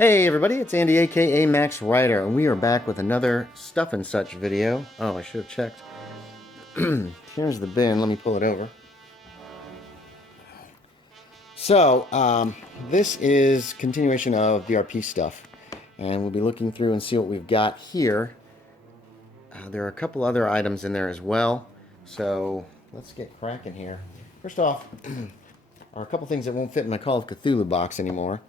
Hey everybody, it's Andy aka Max Ryder, and we are back with another Stuff and Such video. Oh, I should have checked. Here's the bin, let me pull it over. So, this is continuation of BRP stuff, and we'll be looking through and see what we've got here. There are a couple other items in there as well, so let's get cracking here. First off, are a couple things that won't fit in my Call of Cthulhu box anymore.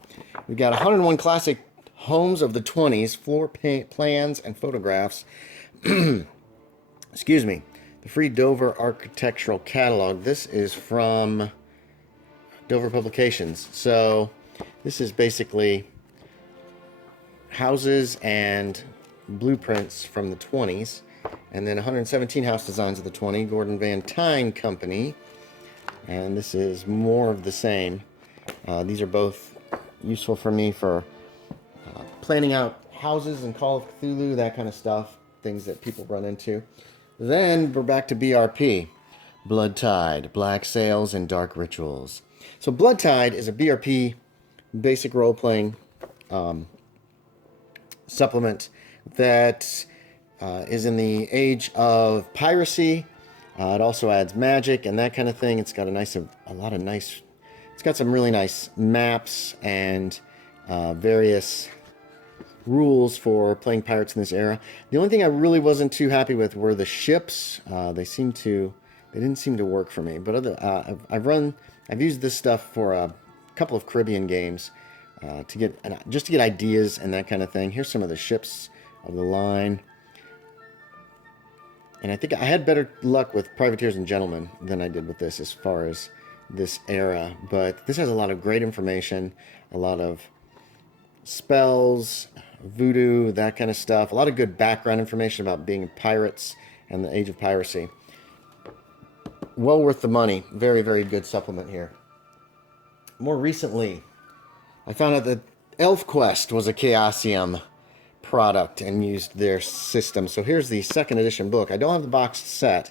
We've got 101 classic homes of the 20s, floor plans and photographs. Excuse me. The free Dover Architectural Catalog. This is from Dover Publications. So this is basically houses and blueprints from the 20s. And then 117 house designs of the 20s. Gordon Van Tyne Company. And this is more of the same. These are both useful for me for planning out houses and Call of Cthulhu, that kind of stuff, things that people run into. Then we're back to BRP. Blood Tide, Black Sails, and Dark Rituals. So Blood Tide is a BRP basic role-playing supplement that is in the age of piracy. It also adds magic and that kind of thing. It's got it's got some really nice maps and various rules for playing pirates in this era. The only thing I really wasn't too happy with were the ships. They didn't seem to work for me. But I've used this stuff for a couple of Caribbean games to get ideas and that kind of thing. Here's some of the ships of the line. And I think I had better luck with Privateers and Gentlemen than I did with this as far as this era. But this has a lot of great information, a lot of spells, voodoo, that kind of stuff. A lot of good background information about being pirates and the age of piracy. Well worth the money. Very, very good supplement here. More recently, I found out that Elfquest was a Chaosium product and used their system. So here's the second edition book. I don't have the boxed set.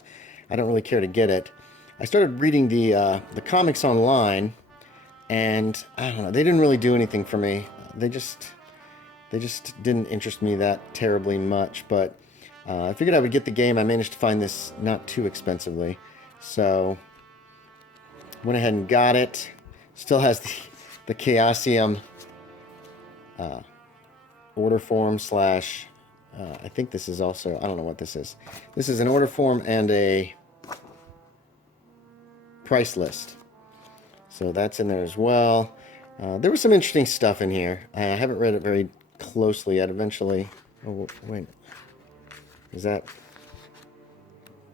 I don't really care to get it. I started reading the comics online, and I don't know, they didn't really do anything for me. They just didn't interest me that terribly much, but I figured I would get the game. I managed to find this not too expensively, so went ahead and got it. Still has the Chaosium order form slash I think this is also, I don't know what this is. This is an order form and a price list. So that's in there as well. There was some interesting stuff in here. I haven't read it very closely yet. Eventually, oh wait, is that,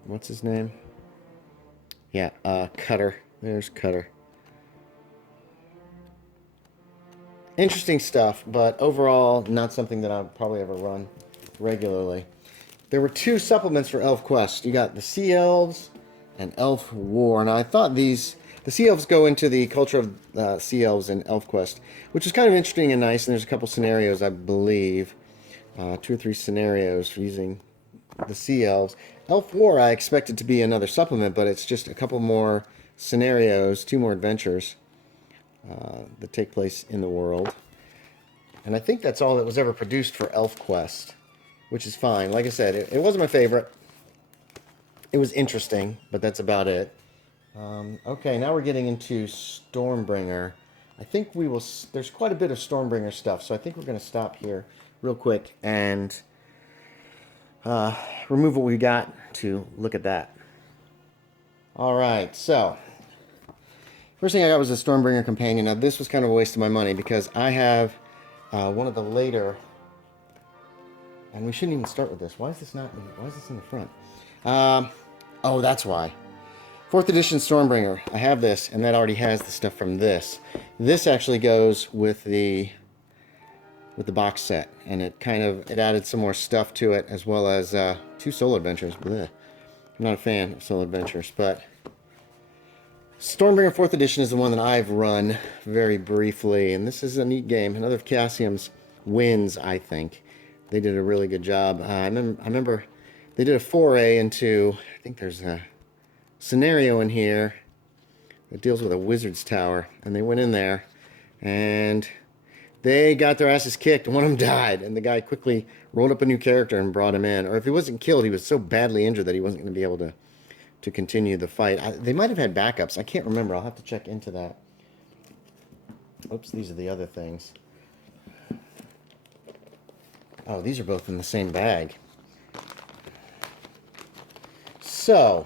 what's his name? Yeah, Cutter. There's Cutter. Interesting stuff, but overall, not something that I'll probably ever run regularly. There were two supplements for Elfquest. You got the Sea Elves and Elf War. Now, I thought the Sea Elves go into the culture of Sea Elves in Elfquest, which is kind of interesting and nice, and there's a couple scenarios, I believe. 2 or 3 scenarios for using the Sea Elves. Elf War, I expected to be another supplement, but it's just a couple more scenarios, 2 more adventures that take place in the world. And I think that's all that was ever produced for Elfquest, which is fine. Like I said, it wasn't my favorite. It was interesting, but that's about it. Okay, now we're getting into Stormbringer. I think there's quite a bit of Stormbringer stuff, so I think we're going to stop here real quick and remove what we got to look at that. Alright, so first thing I got was a Stormbringer companion. Now this was kind of a waste of my money because I have one of the later, and we shouldn't even start with this. Why is this in the front? Oh, that's why. 4th edition Stormbringer. I have this, and that already has the stuff from this. This actually goes with the box set, and it added some more stuff to it, as well as 2 solo adventures. Blech. I'm not a fan of solo adventures, but Stormbringer 4th edition is the one that I've run very briefly, and this is a neat game. Another of Chaosium's wins, I think. They did a really good job. I remember they did a foray into, I think there's a scenario in here that deals with a wizard's tower, and they went in there, and They got their asses kicked. One of them died, and the guy quickly rolled up a new character and brought him in. Or if he wasn't killed, he was so badly injured that he wasn't going to be able to continue the fight. They might have had backups. I can't remember. I'll have to check into that. Oops, these are the other things. Oh, these are both in the same bag. So,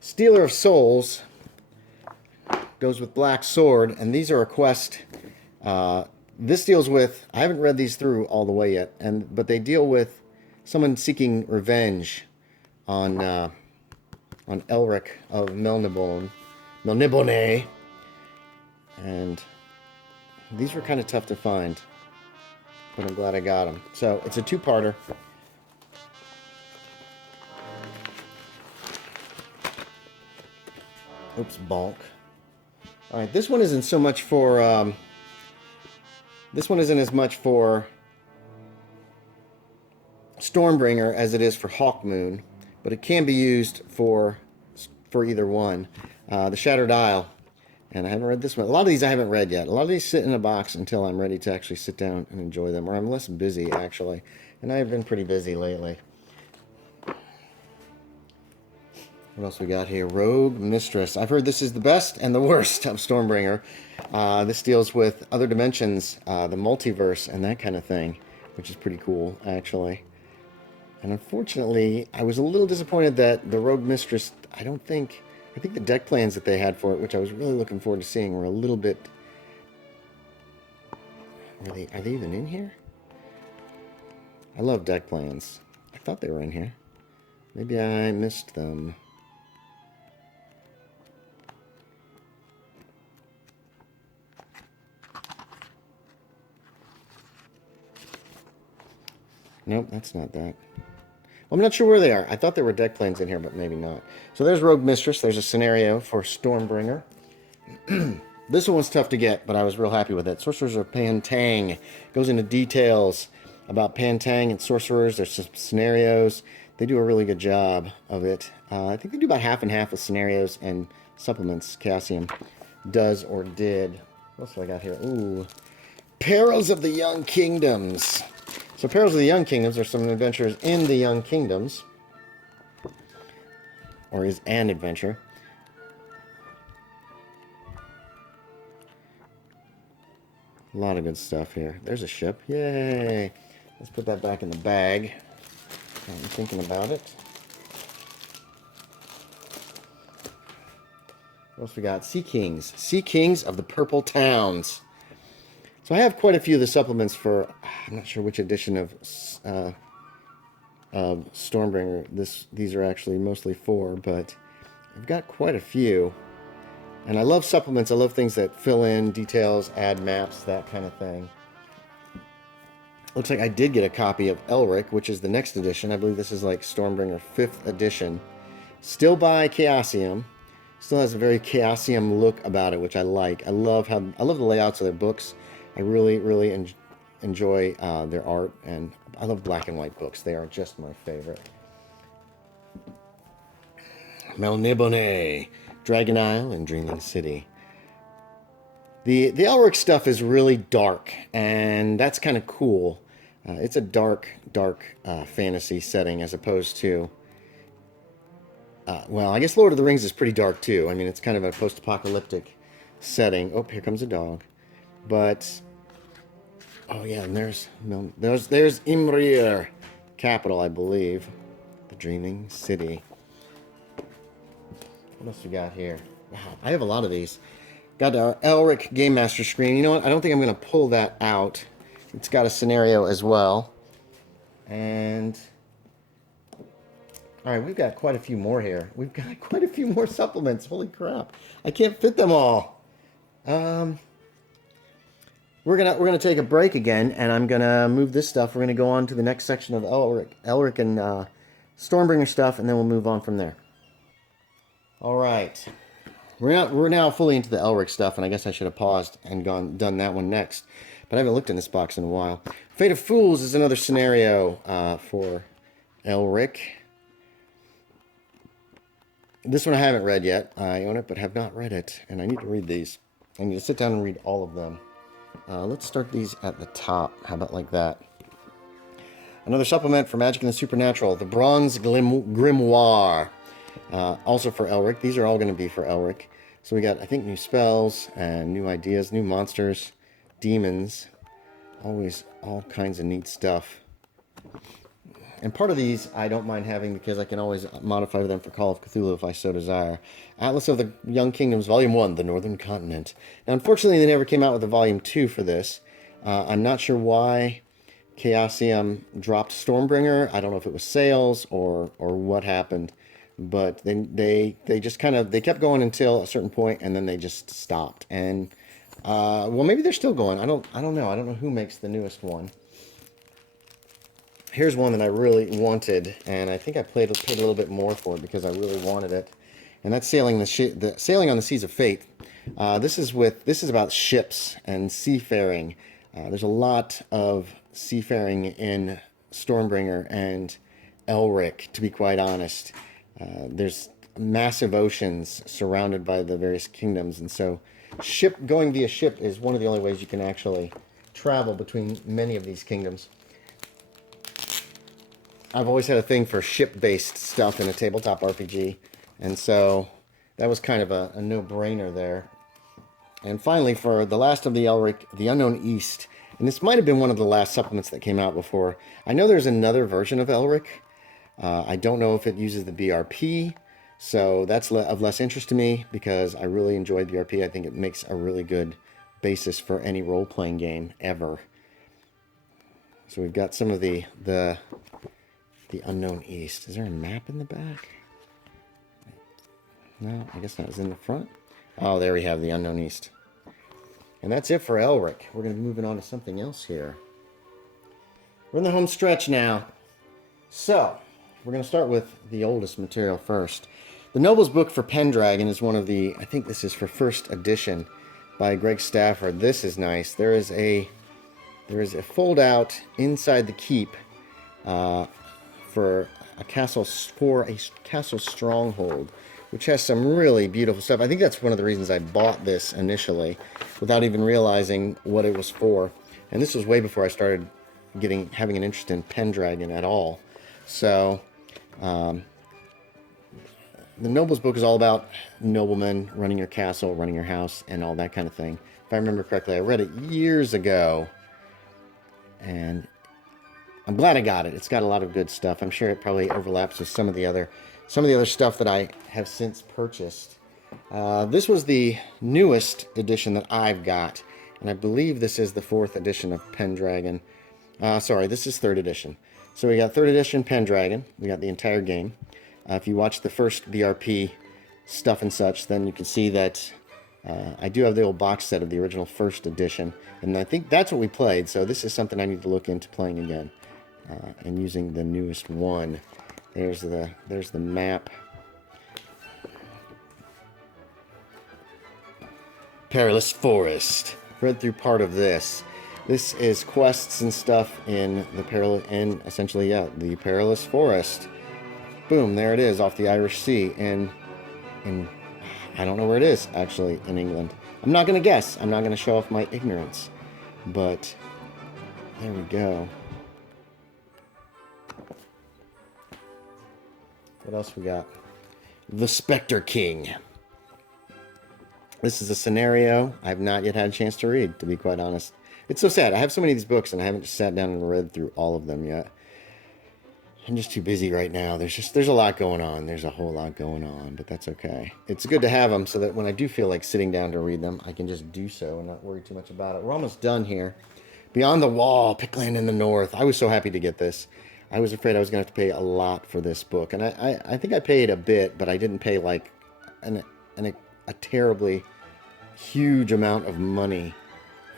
Stealer of Souls goes with Black Sword, and these are a quest. This deals with, I haven't read these through all the way yet, but they deal with someone seeking revenge on Elric of Melnibone, and these were kind of tough to find, but I'm glad I got them. So it's a two-parter. Oops, bonk. All right, this one isn't so much for. This one isn't as much for Stormbringer as it is for Hawkmoon, but it can be used for either one. The Shattered Isle, and I haven't read this one. A lot of these I haven't read yet. A lot of these sit in a box until I'm ready to actually sit down and enjoy them, or I'm less busy actually, and I've been pretty busy lately. What else we got here? Rogue Mistress. I've heard this is the best and the worst of Stormbringer. This deals with other dimensions, the multiverse, and that kind of thing, which is pretty cool, actually. And unfortunately, I was a little disappointed that the Rogue Mistress, I think the deck plans that they had for it, which I was really looking forward to seeing, were a little bit... Are they even in here? I love deck plans. I thought they were in here. Maybe I missed them. Nope, that's not that. I'm not sure where they are. I thought there were deck planes in here, but maybe not. So there's Rogue Mistress. There's a scenario for Stormbringer. This one was tough to get, but I was real happy with it. Sorcerers of Pantang. Goes into details about Pantang and sorcerers. There's some scenarios. They do a really good job of it. I think they do about half and half with scenarios and supplements. Chaosium does or did. What else do I got here? Ooh. Perils of the Young Kingdoms. So Perils of the Young Kingdoms are some adventures in the Young Kingdoms. Or is an adventure. A lot of good stuff here. There's a ship. Yay! Let's put that back in the bag. I'm thinking about it. What else we got? Sea Kings. Sea Kings of the Purple Towns. So I have quite a few of the supplements for, I'm not sure which edition of Stormbringer these are actually mostly for, but I've got quite a few. And I love supplements. I love things that fill in details, add maps, that kind of thing. Looks like I did get a copy of Elric, which is the next edition. I believe this is like Stormbringer 5th edition. Still by Chaosium. Still has a very Chaosium look about it, which I like. I love the layouts of their books. I really enjoy their art, and I love black and white books. They are just my favorite. Melnibone, Dragon Isle, and Dreaming City. The Elric stuff is really dark, and that's kind of cool. It's a dark fantasy setting as opposed to... well, I guess Lord of the Rings is pretty dark too. I mean, it's kind of a post-apocalyptic setting. Oh, here comes a dog. But, oh yeah, and there's Imrir, capital, I believe. The Dreaming City. What else we got here? Wow, I have a lot of these. Got our Elric Game Master screen. You know what? I don't think I'm going to pull that out. It's got a scenario as well. And, all right, we've got quite a few more here. We've got quite a few more supplements. Holy crap. I can't fit them all. We're gonna take a break again, and I'm gonna move this stuff. We're gonna go on to the next section of Elric and Stormbringer stuff, and then we'll move on from there. All right, we're now fully into the Elric stuff, and I guess I should have paused and done that one next, but I haven't looked in this box in a while. Fate of Fools is another scenario for Elric. This one I haven't read yet. I own it, but have not read it, and I need to read these. I need to sit down and read all of them. Let's start these at the top. How about like that? Another supplement for Magic and the Supernatural, the Bronze Grimoire. Also for Elric. These are all going to be for Elric. So we got, I think, new spells and new ideas, new monsters, demons. Always all kinds of neat stuff. And part of these I don't mind having because I can always modify them for Call of Cthulhu if I so desire. Atlas of the Young Kingdoms, Volume 1, The Northern Continent. Now, unfortunately, they never came out with a Volume 2 for this. I'm not sure why Chaosium dropped Stormbringer. I don't know if it was sales or what happened. But they just kind of, they kept going until a certain point, and then they just stopped. And, well, maybe they're still going. I don't know. I don't know who makes the newest one. Here's one that I really wanted, and I think I paid a little bit more for it because I really wanted it. And that's Sailing on the Seas of Fate. This is about ships and seafaring. There's a lot of seafaring in Stormbringer and Elric, to be quite honest. There's massive oceans surrounded by the various kingdoms, and so going via ship is one of the only ways you can actually travel between many of these kingdoms. I've always had a thing for ship-based stuff in a tabletop RPG, and so that was kind of a no-brainer there. And finally, for the last of the Elric, the Unknown East, and this might have been one of the last supplements that came out before. I know there's another version of Elric. I don't know if it uses the BRP, so that's of less interest to me because I really enjoyed BRP. I think it makes a really good basis for any role-playing game ever. So we've got some of the Unknown East. Is there a map in the back? No, I guess not. It's in the front. Oh, there we have the Unknown East. And that's it for Elric. We're going to be moving on to something else here. We're in the home stretch now. So, we're going to start with the oldest material first. The Noble's Book for Pendragon is one of the, I think this is for first edition by Greg Stafford. This is nice. There is a fold out inside the keep for a castle stronghold, which has some really beautiful stuff. I think that's one of the reasons I bought this initially without even realizing what it was for. And this was way before I started having an interest in Pendragon at all. So the Noble's Book is all about noblemen running your castle, running your house, and all that kind of thing. If I remember correctly, I read it years ago, and I'm glad I got it. It's got a lot of good stuff. I'm sure it probably overlaps with some of the other stuff that I have since purchased. This was the newest edition that I've got, and I believe this is the 4th edition of Pendragon. Sorry, this is 3rd edition. So we got 3rd edition Pendragon. We got the entire game. If you watch the first BRP stuff and such, then you can see that I do have the old box set of the original 1st edition, and I think that's what we played. So this is something I need to look into playing again. And using the newest one. There's the map. Perilous Forest. Read through part of this. This is quests and stuff in the the Perilous Forest. Boom, there it is off the Irish Sea in I don't know where it is actually in England. I'm not going to guess. I'm not going to show off my ignorance. But there we go. What else we got? The Spectre King. This is a scenario I've not yet had a chance to read, to be quite honest. It's so sad. I have so many of these books, and I haven't sat down and read through all of them yet. I'm just too busy right now. There's a lot going on. There's a whole lot going on, but that's okay. It's good to have them so that when I do feel like sitting down to read them, I can just do so and not worry too much about it. We're almost done here. Beyond the Wall, Pickland in the North. I was so happy to get this. I was afraid I was going to have to pay a lot for this book. And I think I paid a bit, but I didn't pay like a terribly huge amount of money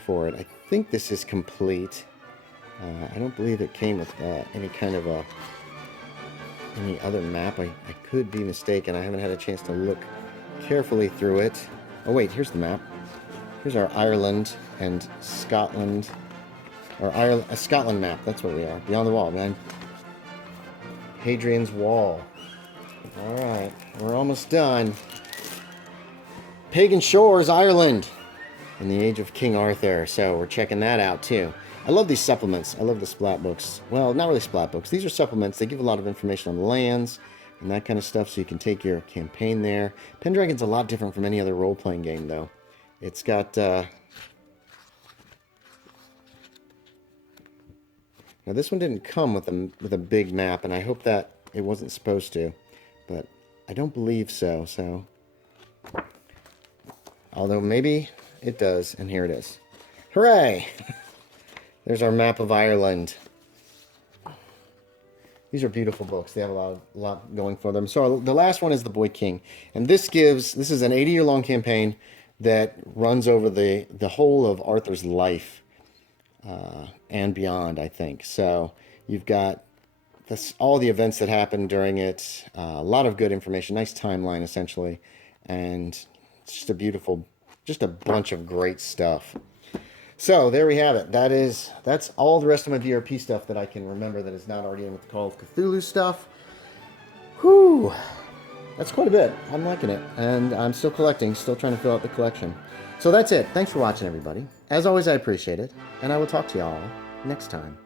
for it. I think this is complete. I don't believe it came with any kind of any other map. I could be mistaken. I haven't had a chance to look carefully through it. Oh wait, here's the map. Here's our Ireland and Scotland. Or a Scotland map. That's where we are. Beyond the Wall, man. Hadrian's Wall. Alright, we're almost done. Pagan Shores, Ireland. in the age of King Arthur. So we're checking that out too. I love these supplements. I love the splat books. Well, not really splat books. These are supplements. They give a lot of information on the lands and that kind of stuff, so you can take your campaign there. Pendragon's a lot different from any other role-playing game, though. It's got... Now, this one didn't come with a big map, and I hope that it wasn't supposed to, but I don't believe so, Although maybe it does, and here it is. Hooray! There's our map of Ireland. These are beautiful books. They have a lot going for them. So the last one is The Boy King. And this is an 80-year-long campaign that runs over the whole of Arthur's life and beyond, I think. So you've got all the events that happened during it, a lot of good information, nice timeline, essentially, and it's just a bunch of great stuff. So there we have it. That's all the rest of my DRP stuff that I can remember that is not already in with the Call of Cthulhu stuff. Whew. That's quite a bit. I'm liking it. And I'm still collecting, still trying to fill out the collection. So that's it. Thanks for watching, everybody. As always, I appreciate it. And I will talk to you all next time.